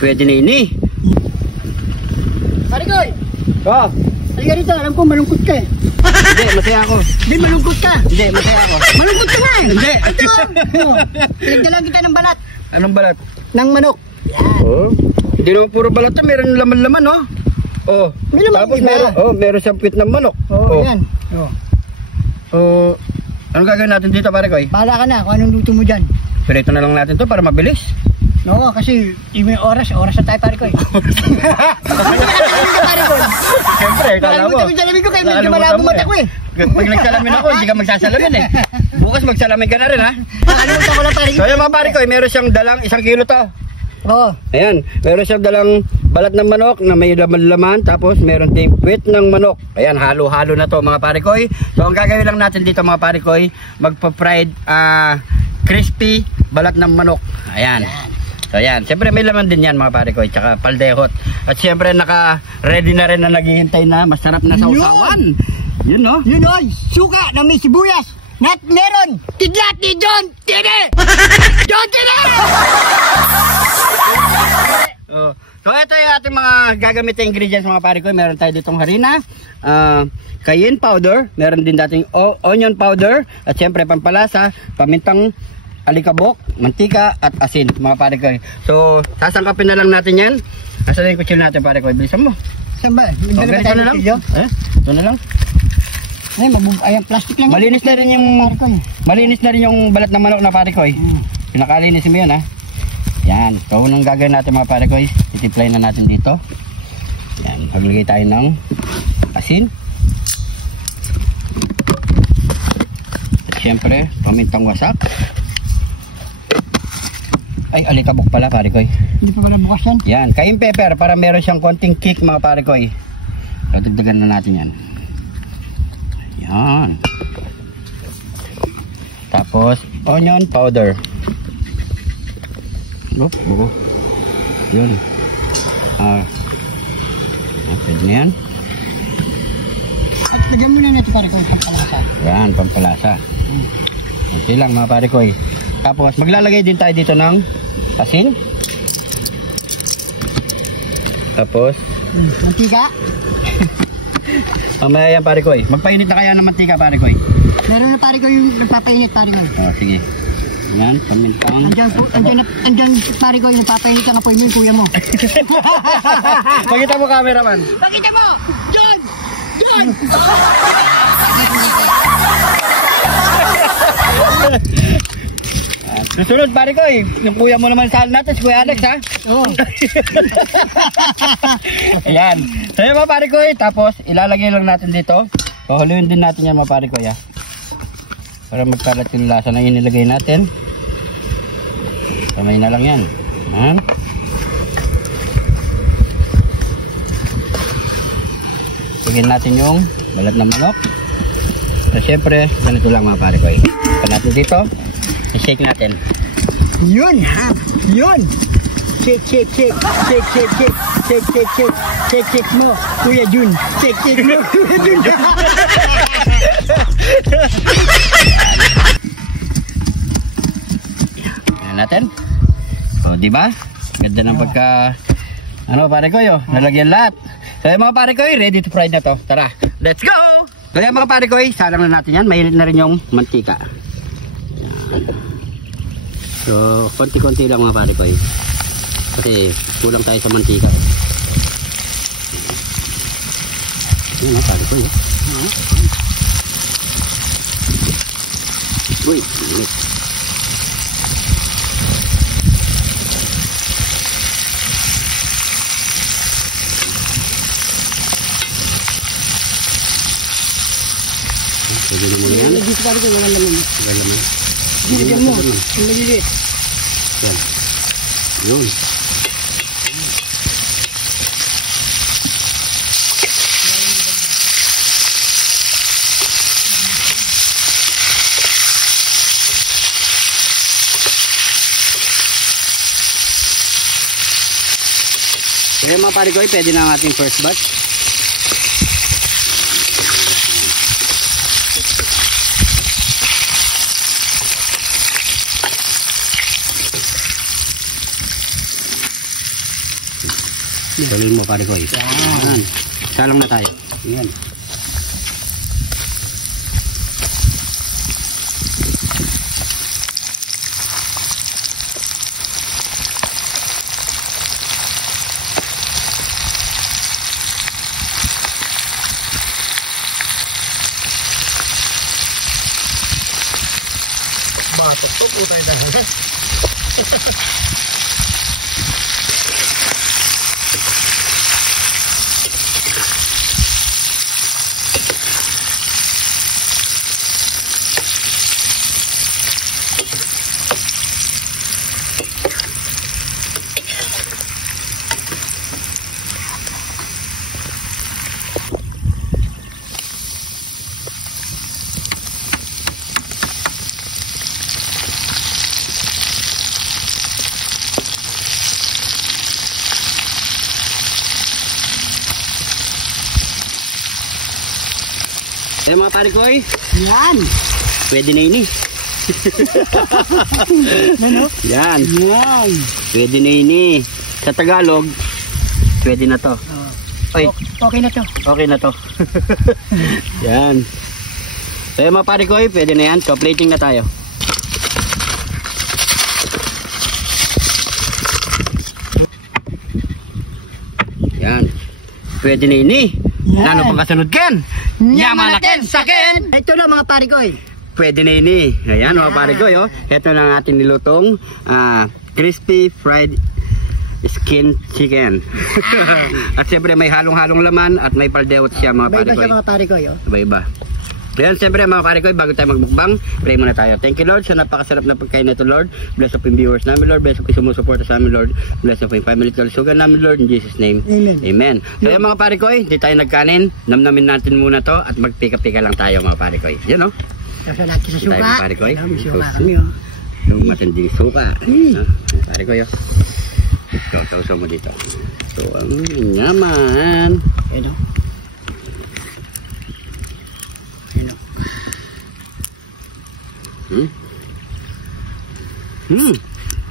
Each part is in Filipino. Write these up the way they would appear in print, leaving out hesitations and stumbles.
Pwede na ini. Pare Koy! Oh, Halika rito, alam ko malungkot ka eh. hindi, masaya ako. Hindi, malungkot ka. Hindi, masaya ako. Malungkot ka nga eh. Hindi. Ito, pinagdalang kita ng balat. Anong balat? Ng manok. Yan. Oh, hindi naman puro balat to, meron laman-laman, oh. Oh, May laman, tapos iba. meron siyang pit ng manok. Oo, yan. Oh. Oh, anong gagawin natin dito, pare Koy? Bahala ka na kung anong luto mo dyan. Pirito na lang natin to para mabilis. Oo, kasi yung oras na tayo pare Koy. Siyempre, kala mo. Nakalimutan ko kayo, medyo malabo mata ko eh. Pag nagsalamin ako, hindi ka magsasalamin eh. Bukas magsalamin ka na rin, ha? Nakalimutan ko lang pare Koy. So yung mga pare Koy, meron siyang dalang 1 kilo to. Oo. Ayan, meron siyang dalang balat ng manok na may laman-laman, tapos meron ding puwit ng manok. Ayan, halo-halo na to mga pare Koy. So ang gagawin lang natin dito mga pare Koy, magpa-fried crispy balat ng manok. Ayan. So ayan, siyempre may laman din yan mga pare Koy, tsaka paldehot. At siyempre naka-ready na rin na naghihintay na masarap na sausawan. Yun no? Yun o, suka na may sibuyas. Meron, kidlat ni John Tine! John Tine! So ito yung ating mga gagamitin ingredients mga pare Koy. Meron tayo ditong harina, cayenne powder, meron din dating onion powder, at siyempre pampalasa, pamintang alikabok, mantika at asin mga pare Koy. So sasangkapin na lang natin yan. Nasaan yung kutsil natin pare Koy? Bilisan mo. Saan ba? Ganito na lang. Ito na lang. Ay, ayan, plastic lang. Malinis na rin yung balat ng manok na pare Koy. Pinakalinis mo yan ha. Yan. So unang gagawin natin mga pare Koy, itiplay na natin dito. Yan. Maglagay tayo ng asin. At syempre, pamintang wasak. Ay, alikabok pala pare Koy. Hindi pa pala bukas yan. Yan. Cayenne pepper para meron siyang konting kick mga pare Koy. So dagdagan na natin yan. Yan. Tapos onion powder. Buo. Yun. Pwede na yan. At lagyan mo na natin pare Koy, pampalasa. Yan, pampalasa. Okay lang mga pare Koy. Tapos maglalagay din tayo dito ng asin. Tapos Mantika. mamaya yan pare Koy. Magpainit na kaya ng mantika pare Koy. Meron na pare Koy yung nagpapainit pare Koy. Sige. Yan, pamintang. Andyan pare Koy, nagpapainit ang apoy mo yung kuya mo. Pakita mo cameraman. Pakita mo! John! John! Susunod pare Koy, yung kuya mo naman saan natin, si Kuya Alex ha. Oo. Ayan. So yun mga pare Koy, tapos ilalagay lang natin dito. So haluin din natin yan mga pare Koy ha. Para magkalat yung lasa na inilagay natin. Kamay na lang yan. Ayan. Lagyan natin yung balat ng manok. So syempre, ganito lang mga pare Koy. Pagka natin dito, i-shake natin. Yun ha! Yun! Shake, shake, shake, shake, shake, shake, shake, shake, shake, shake, shake mo, Kuya Jun. Shake, shake mo, Kuya Jun. Yan natin. O, di ba? Ganda ng pagka ano pare Koy, oh, nalagyan lahat. So yung mga pare Koy, ready to fry na to. Tara, let's go! So yung mga pare Koy, salang na natin yan. Mainit na rin yung mantika. So, konti-konti lang mga pare Koy. Kasi kulang tayo sa mantika. Yan mga pare Koy. Uy, init. Pwede naman yan. Dito pare Koy, walang laman. Walang laman. Lagyan mo, ang maliliit. Yan. Yun. Kaya mga pare Koy, pwede na ang ating first batch. Tuloy mo pare ko. Yan. Salang na tayo. Yan. Batok po tayo dahil. Eh mga pare ko Yan. pwede na ini. Ano? Yan. Yan. Pwede na ini. Sa Tagalog, pwede na to. Oy, Okay na to. okay na to. Yan. Eh mga pare ko pwede na yan. So plating na tayo. Yan. Pwede na ini. Yan. Ano pang kasunod ken? Yaman na ken sa ken. Ito na mga pare ko Pwede na ini. Ayan mga pare ko ito na ang ating nilutong crispy fried skin chicken. At siyempre may halong-halong laman at may paldewot siya mga pare Iba-iba ko. siya mga pare ko Iba-iba. Ayan, siyempre mga pare ko, bago tayo magmukbang, pray muna tayo. Thank you Lord sa napakasarap na pagkain na ito Lord. Bless up yung viewers namin Lord. Bless up yung sumusuporta sa amin Lord. Bless up yung family kalusugan namin Lord. In Jesus name. Amen. Amen. Kaya mga pare ko, hindi tayo nagkanin. Namnamin natin muna to at magpika-pika lang tayo mga pare ko. Yan o. Nasa natin sa suka. Tayo mga pare ko. Suka kami Yung matinding suka. Pare ko yun. Ito, sausaw mo dito. So, ang yaman. Ano?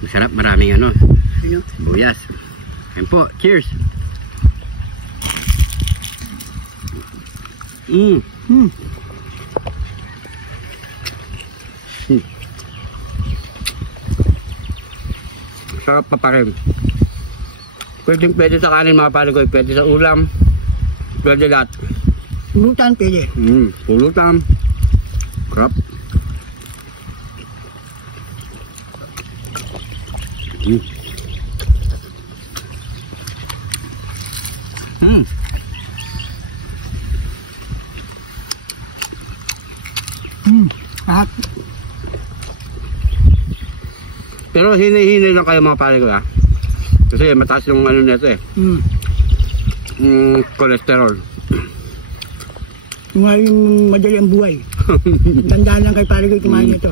Masarap, maraming ano. Ano? Buyas. Yan po, cheers. Sarap pa rin. Pwede sa kanin mga pare ko, pwede sa ulam, pwede lahat. Pulutan pwede. Pulutan. Crap. Pero hini-hini lang kayo mga pare ko kasi mataas yung ano nito cholesterol. Yung madali ang buhay. Tandaan lang kay pare ko kumain nito.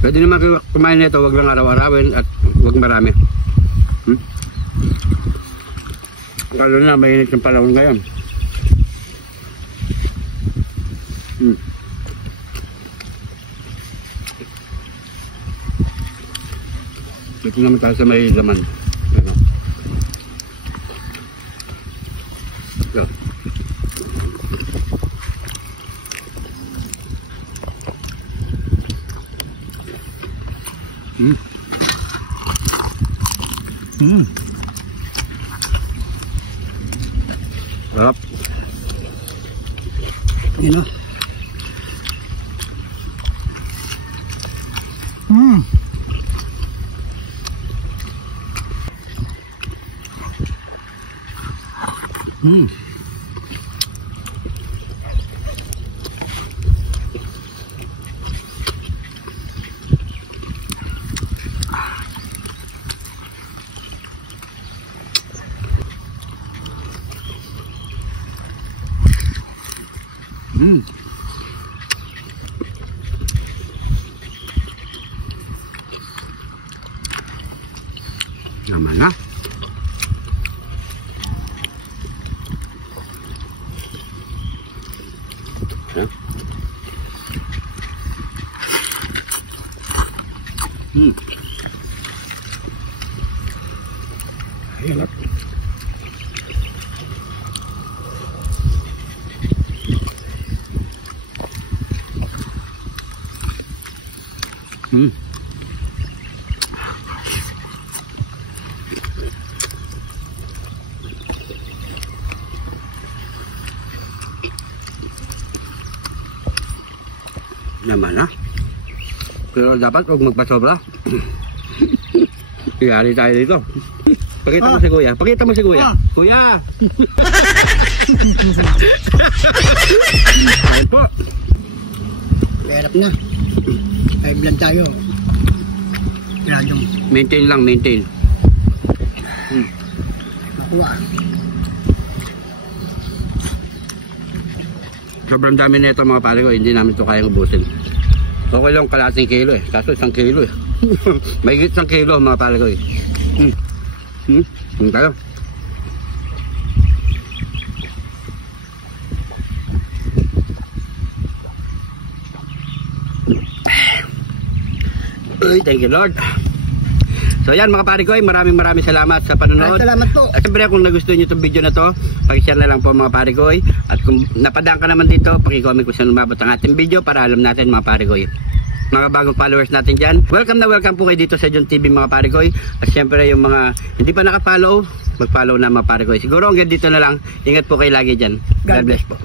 Pwede naman kayo kumain nito, wag lang araw-arawin at wag marami. Lalo na mainit yung panahon ngayon. Dito naman tayo sa may laman. Ano? Ito. Sarap. You know? Naman na. Naman ha. Pero dapat huwag magpasobra. Iyari tayo dito. Pakita mo si kuya. Pakita mo si kuya. Kuya! Ayun po. Perap na. 5 lang tayo. Gradong Maintain lang, maintain. makuha. Sobrang dami na ito mga pare ko. Hindi namin ito kayang ubusin. Okay lang kalating kilo eh. Kaso 1 kilo eh. Mahigit 1 kilo mga pare ko eh. Tayo. Uy, thank you Lord. So yan mga pare ko, maraming salamat sa panonood. Salamat po. At siyempre kung nagustuhan nyo itong video na to, pag-share na lang po mga pare ko. At kung napadaan ka naman dito, pag-comment kung saan umabot ang ating video para alam natin mga pare ko. Mga bagong followers natin dyan, welcome na welcome po kayo dito sa John TV mga pare ko. At siyempre yung mga hindi pa naka-follow, mag-follow na mga pare ko. Siguro hanggang dito na lang. Ingat po kayo lagi dyan. God bless po.